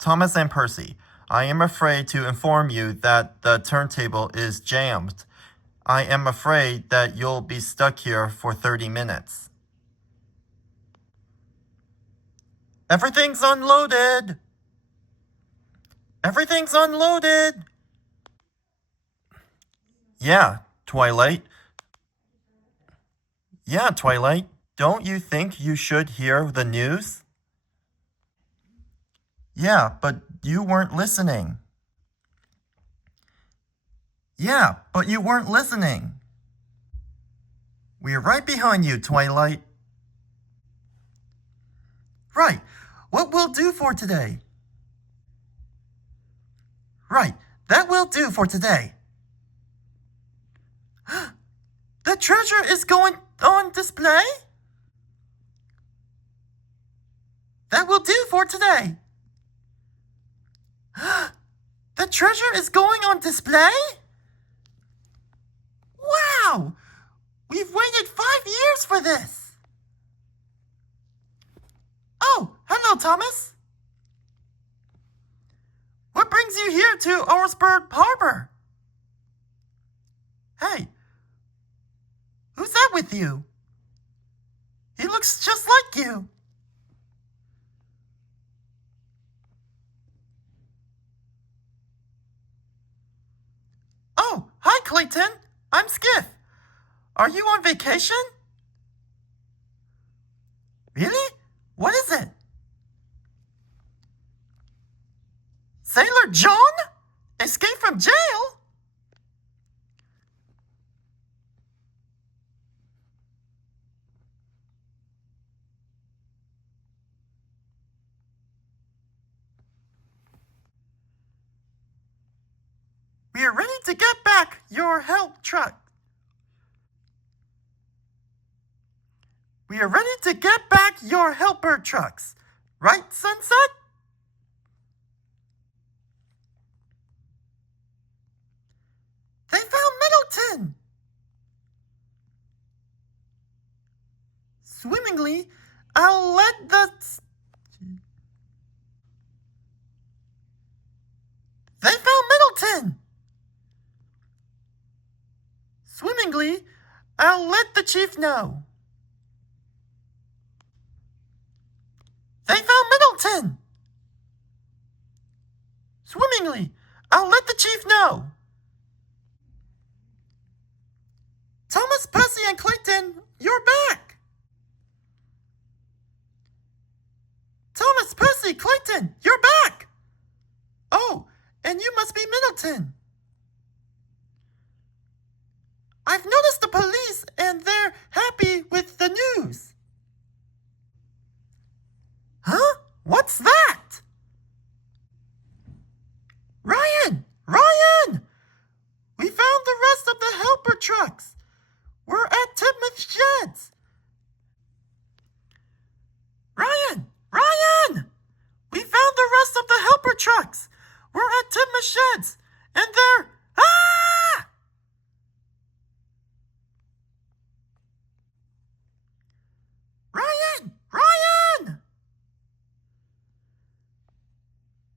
Thomas and Percy, I am afraid to inform you that the turntable is jammed. I am afraid that you'll be stuck here for 30 minutes. Everything's unloaded! Everything's unloaded! Yeah, Twilight. Yeah, Twilight. Don't you think you should hear the news? Yeah, but you weren't listening. Yeah, but you weren't listening. We're right behind you, Twilight. Right. What will do for today? Right. That will do for today. The treasure is going on display? That will do for today. The treasure is going on display? Wow! We've waited 5 years for this. Oh, hello, Thomas. What brings you here to Orsburg Harbor? Hey, who's that with you? He looks just like you. Oh, hi, Clayton. I'm Skiff. Are you on vacation? Really? What is it? Sailor John? Escaped from jail? We are ready to get back your help truck. We are ready to get back your helper trucks. Right, Sunset? They found Middleton! Swimmingly, I'll let the... They found Middleton! Swimmingly, I'll let the chief know. They found Middleton! Swimmingly, I'll let the chief know. Thomas, Percy, and Clayton, you're back! Thomas, Percy, Clayton, you're back! Oh, and you must be Middleton. I've noticed the police, and they're happy with the news. Huh? What's that? Ryan! Ryan! We found the rest of the helper trucks. We're at Titmuth Sheds. Ryan! Ryan! We found the rest of the helper trucks. We're at Titmuth Sheds, and they're... Ah! Ryan! Ryan!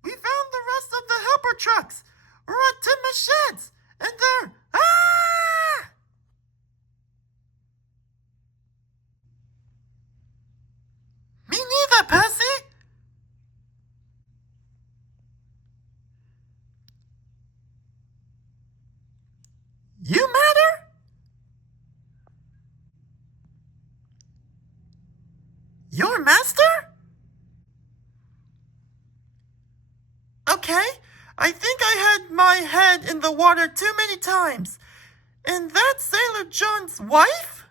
We found the rest of the helper trucks. We're at Titmuth Sheds, and they're... Ah! Me neither, Percy. You matter? Your master? Okay, I think I had my head in the water too many times. And that's Sailor John's wife?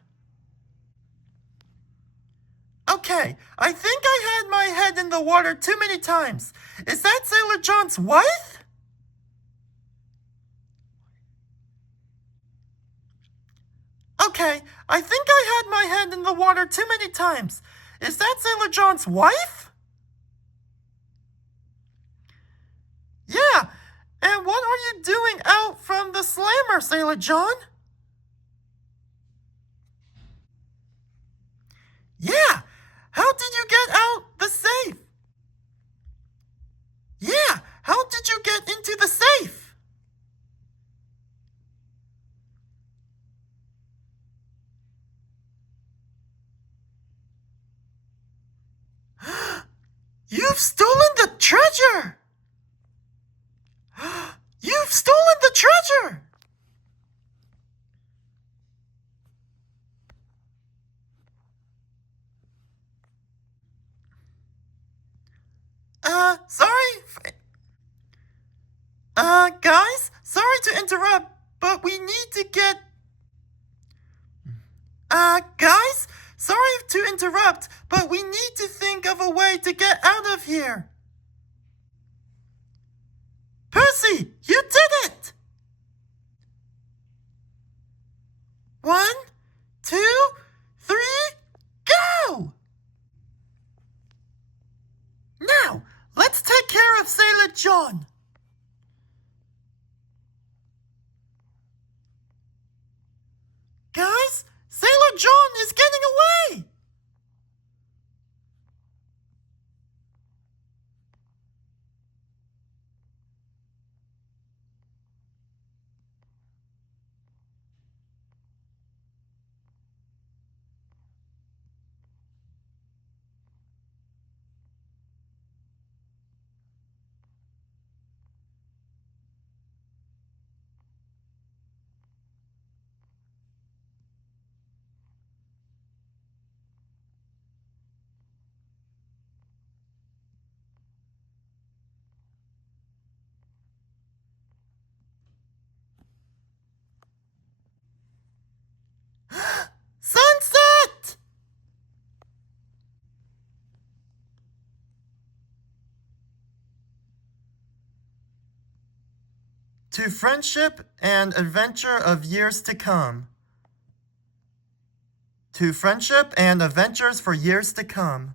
Okay, I think I had my head in the water too many times. Is that Sailor John's wife? Okay, I think I had my head in the water too many times. Is that Sailor John's wife? Yeah, and what are you doing out from the slammer, Sailor John? Yeah, how did you get out the safe? Yeah, You've stolen the treasure! You've stolen the treasure! Sorry. Guys, sorry to interrupt, but we need to get... Guys, sorry to interrupt, but we need to think of a way to get out of here. Percy, you did it! 1, 2, 3, go! Now, let's take care of Sailor John. Guys, Sailor John is getting away! Sunset! To friendship and adventure of years to come. To friendship and adventures for years to come.